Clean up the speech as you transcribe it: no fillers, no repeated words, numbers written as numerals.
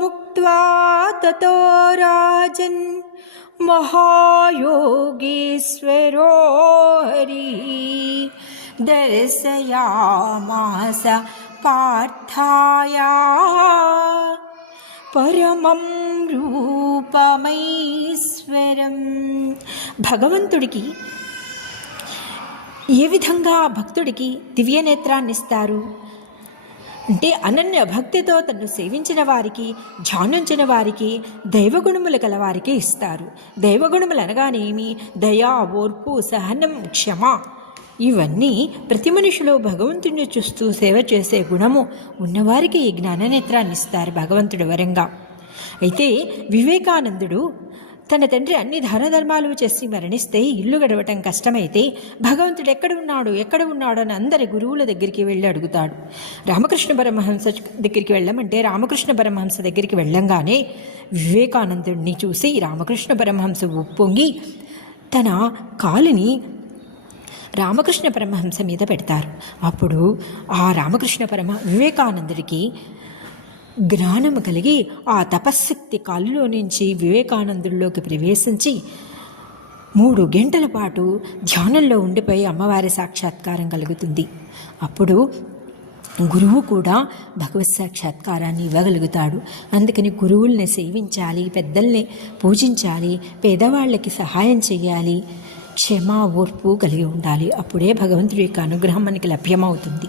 मुक्त्वा ततो राजन् महायोगीश्वरो हरिः दर्शयामास पार्थाय పరమం రూపమైశ్వరం. భగవంతుడికి ఏ విధంగా భక్తుడికి దివ్యనేత్రాన్ని ఇస్తారు అంటే, అనన్య భక్తితో తను సేవించిన వారికి, ధ్యానించిన వారికి, దైవగుణములు కలవారికి ఇస్తారు. దైవగుణములు అనగానేమి? దయా, ఓర్పు, సహనం, క్షమ, ఇవన్నీ ప్రతి మనిషిలో భగవంతుడిని చూస్తూ సేవ చేసే గుణము ఉన్నవారికి ఈ జ్ఞాననేత్రాన్ని ఇస్తారు భగవంతుడు వరంగా. అయితే వివేకానందుడు తన తండ్రి అన్ని దాన ధర్మాలు చేసి మరణిస్తే ఇల్లు గడవటం కష్టమైతే భగవంతుడు ఎక్కడ ఉన్నాడు అని అందరి గురువుల దగ్గరికి వెళ్ళి అడుగుతాడు. రామకృష్ణ పరమహంస దగ్గరికి వెళ్ళమంటే రామకృష్ణ పరమహంస దగ్గరికి వెళ్ళంగానే వివేకానందుడిని చూసి రామకృష్ణ పరమహంస ఉప్పొంగి తన కాలుని రామకృష్ణ పరమహంస మీద పెడతారు. అప్పుడు ఆ వివేకానందుడికి జ్ఞానము కలిగి ఆ తపశ్శక్తి కాలులో నుంచి వివేకానందుడిలోకి ప్రవేశించి 3 గంటల పాటు ధ్యానంలో ఉండిపోయి అమ్మవారి సాక్షాత్కారం కలుగుతుంది. అప్పుడు గురువు కూడా భగవత్ సాక్షాత్కారాన్ని ఇవ్వగలుగుతాడు. అందుకని గురువుల్ని సేవించాలి, పెద్దల్ని పూజించాలి, పేదవాళ్ళకి సహాయం చేయాలి, క్షమ, ఓర్పు కలిగి ఉండాలి. అప్పుడే భగవంతుడి యొక్క అనుగ్రహం మనకి లభ్యమవుతుంది.